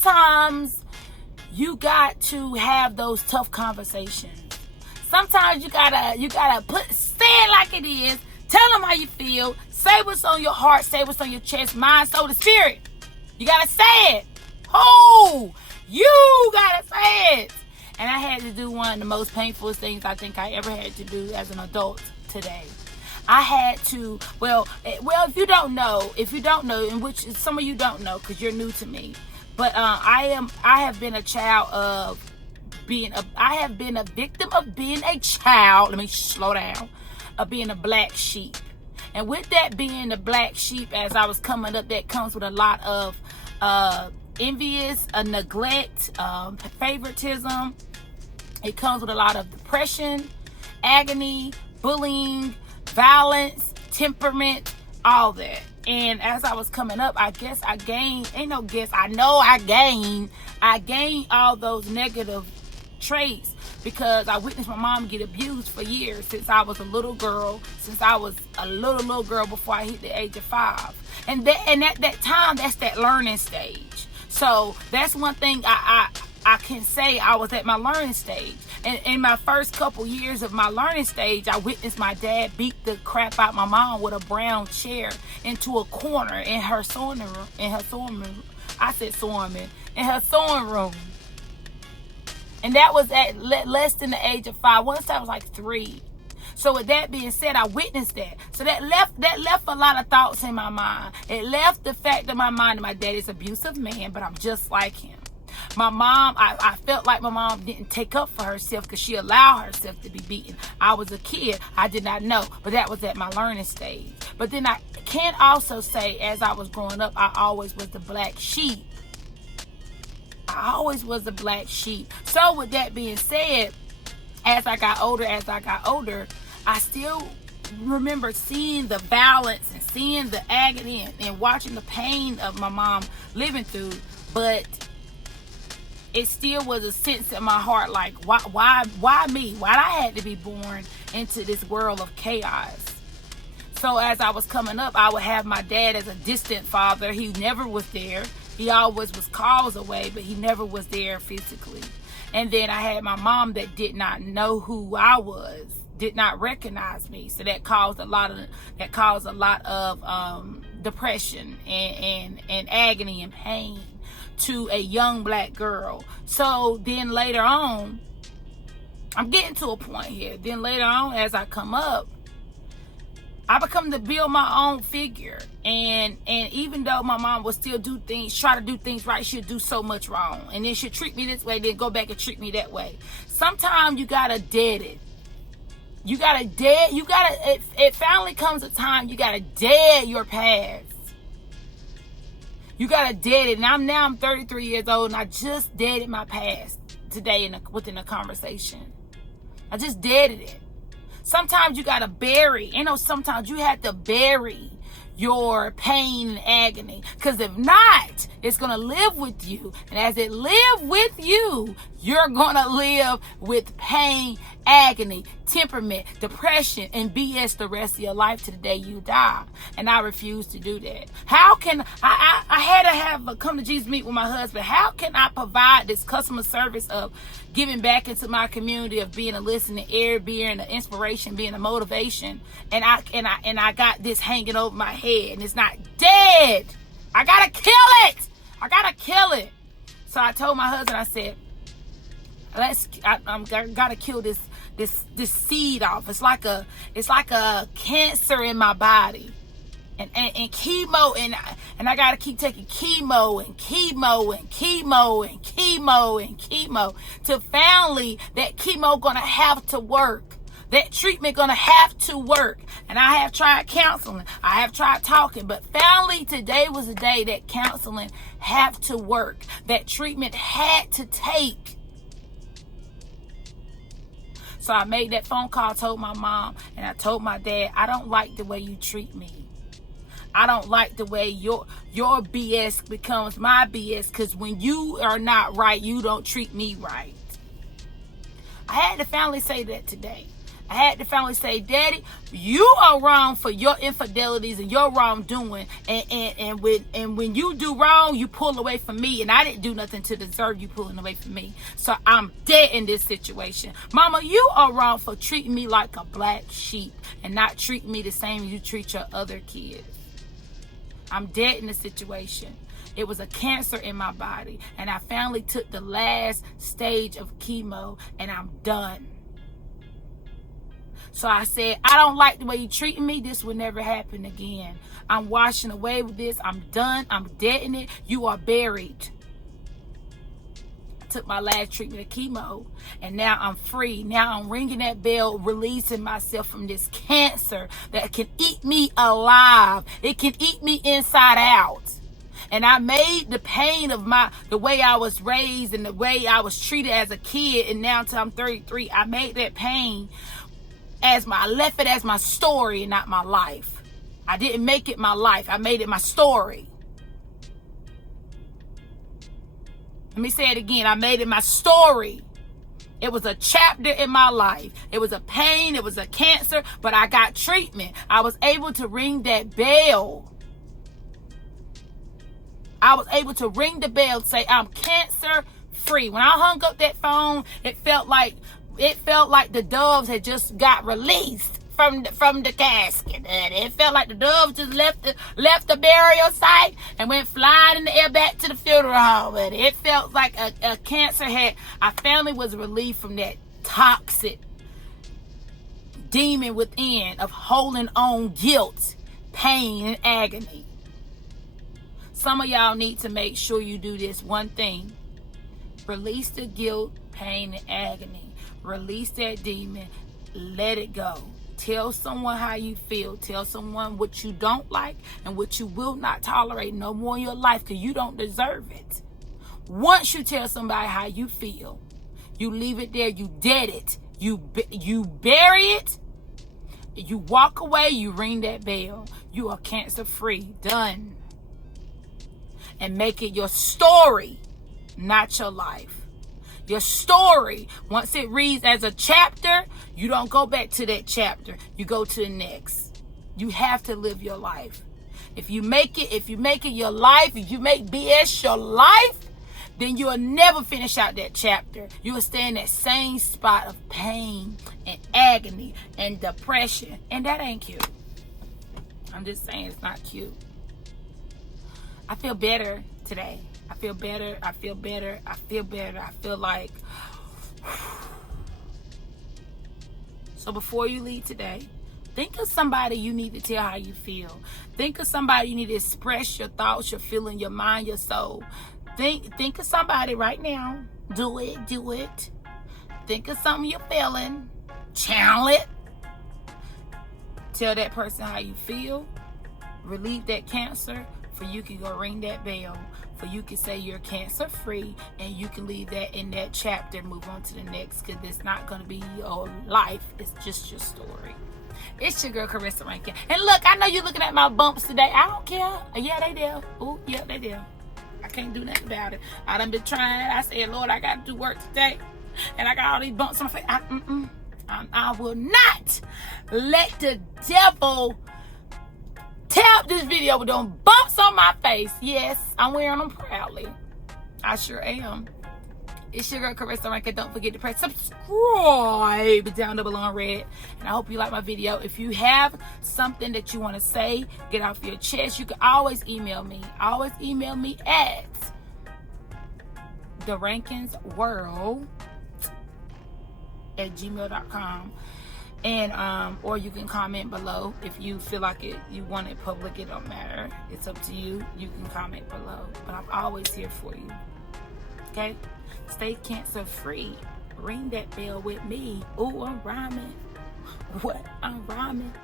sometimes you got to have those tough conversations. Sometimes you gotta say it like it is. Tell them how you feel. Say what's on your heart. Say what's on your chest, mind, soul, and spirit. You gotta say it. Oh, you gotta say it. And I had to do one of the most painful things I think I ever had to do as an adult today. I had to, well, if you don't know, in which some of you don't know because you're new to me, but I have been a child of I have been a victim of being a child. Let me slow down. Of being a black sheep. And with that being the black sheep, as I was coming up, that comes with a lot of envious, neglect, favoritism. It comes with a lot of depression, agony, bullying, violence, temperament, all that. And as I was coming up, I guess I gained, I know I gained all those negative traits because I witnessed my mom get abused for years since I was a little girl, little girl before I hit the age of 5. And at that time, that's that learning stage. So that's one thing I can say I was at my learning stage. And in my first couple years of my learning stage, I witnessed my dad beat the crap out my mom with a brown chair into a corner in her sewing room. In her sewing room. And that was at less than the age of 5. Once I was like 3. So with that being said, I witnessed that. So that left a lot of thoughts in my mind. It left the fact in my mind that my dad is an abusive man, but I'm just like him. My mom, I felt like my mom didn't take up for herself because she allowed herself to be beaten. I was a kid. I did not know, but that was at my learning stage. But then I can also say, as I was growing up, I always was the black sheep. So with that being said, as I got older, I still remember seeing the violence and seeing the agony and watching the pain of my mom living through. But it still was a sense in my heart, like, why me? Why I had to be born into this world of chaos? So as I was coming up, I would have my dad as a distant father. He never was there. He always was calls away, but he never was there physically. And then I had my mom that did not know who I was, did not recognize me. So that caused a lot of depression and agony and pain to a young black girl. So then later on, I'm getting to a point here. Then later on, as I come up, I become to build my own figure. And even though my mom will still try to do things right, she'll do so much wrong. And then she'll treat me this way, then go back and treat me that way. Sometimes you gotta dead it. It finally comes a time you gotta dead your past. You gotta dead it. And I'm 33 years old, and I just deaded my past today within a conversation. I just deaded it. Sometimes you gotta bury. Sometimes you have to bury your pain and agony. Because if not, it's gonna live with you. And as it live with you, you're gonna live with pain, agony, temperament, depression, and BS the rest of your life to the day you die. And I refuse to do that. How can I had to have a come to Jesus meet with my husband. How can I provide this customer service of giving back into my community, of being a listening ear, being an inspiration, being a motivation, and I got this hanging over my head and it's not dead? I gotta kill it. So I told my husband, I said, I gotta kill this seed off. It's like a cancer in my body, and chemo, and I gotta keep taking chemo till finally that chemo gonna have to work. That treatment gonna have to work. And I have tried counseling. I have tried talking. But finally, today was the day that counseling had to work. That treatment had to take. So I made that phone call, told my mom, and I told my dad, I don't like the way you treat me. I don't like the way your BS becomes my BS, because when you are not right, you don't treat me right. I had to finally say that today. I had to finally say, Daddy, you are wrong for your infidelities and your wrongdoing. And when you do wrong, you pull away from me. And I didn't do nothing to deserve you pulling away from me. So I'm dead in this situation. Mama, you are wrong for treating me like a black sheep and not treating me the same as you treat your other kids. I'm dead in the situation. It was a cancer in my body. And I finally took the last stage of chemo and I'm done. So I said, I don't like the way you treating me. This will never happen again. I'm washing away with this. I'm done. I'm dead in it. You are buried. I took my last treatment of chemo and now I'm free. Now I'm ringing that bell, releasing myself from this cancer that can eat me alive. It can eat me inside out. And I made the pain of the way I was raised and the way I was treated as a kid, and now until I'm 33, I made that pain I left it as my story and not my life. I didn't make it my life. I made it my story. Let me say it again. I made it my story. It was a chapter in my life. It was a pain. It was a cancer, but I got treatment. I was able to ring that bell. I was able to ring the bell and say, I'm cancer free. When I hung up that phone, it felt like the doves had just got released from the casket. It felt like the doves just left the burial site and went flying in the air back to the funeral home. And it felt like a cancer I finally was relieved from that toxic demon within of holding on guilt, pain, and agony. Some of y'all need to make sure you do this one thing. Release the guilt, pain, and agony. Release that demon. Let it go. Tell someone how you feel. Tell someone what you don't like and what you will not tolerate no more in your life because you don't deserve it. Once you tell somebody how you feel, you leave it there. You dead it. You bury it. You walk away. You ring that bell. You are cancer free. Done. And make it your story, not your life. Your story, once it reads as a chapter, you don't go back to that chapter. You go to the next. You have to live your life. If you make it your life, if you make BS your life, then you'll never finish out that chapter. You will stay in that same spot of pain and agony and depression. And that ain't cute. I'm just saying it's not cute. I feel better today. I feel better. I feel better. I feel better. I feel like. So before you leave today, think of somebody you need to tell how you feel. Think of somebody you need to express your thoughts, your feeling, your mind, your soul. Think of somebody right now. Do it. Think of something you're feeling. Channel it. Tell that person how you feel. Relieve that cancer. For you can go ring that bell, for you can say you're cancer free, and you can leave that in that chapter, move on to the next, because it's not going to be your life, it's just your story. It's your girl Clarissa Rankin. And look, I know you're looking at my bumps today. I don't care. Yeah, they do. Oh, yeah, they do. I can't do nothing about it. I done been trying. I said, Lord, I got to do work today, and I got all these bumps on my face. I will not let the devil tap this video with them bumps on my face. Yes, I'm wearing them proudly. I sure am. It's your girl Clarissa Rankin. Don't forget to press subscribe down there below in red. And I hope you like my video. If you have something that you want to say, get off your chest, you can always email me. Always email me at therankinsworld@gmail.com. And or you can comment below if you feel like you want it public. It don't matter. It's up to you. You can comment below. But I'm always here for you. Okay? Stay cancer free. Ring that bell with me. Ooh, I'm rhyming. What? I'm rhyming.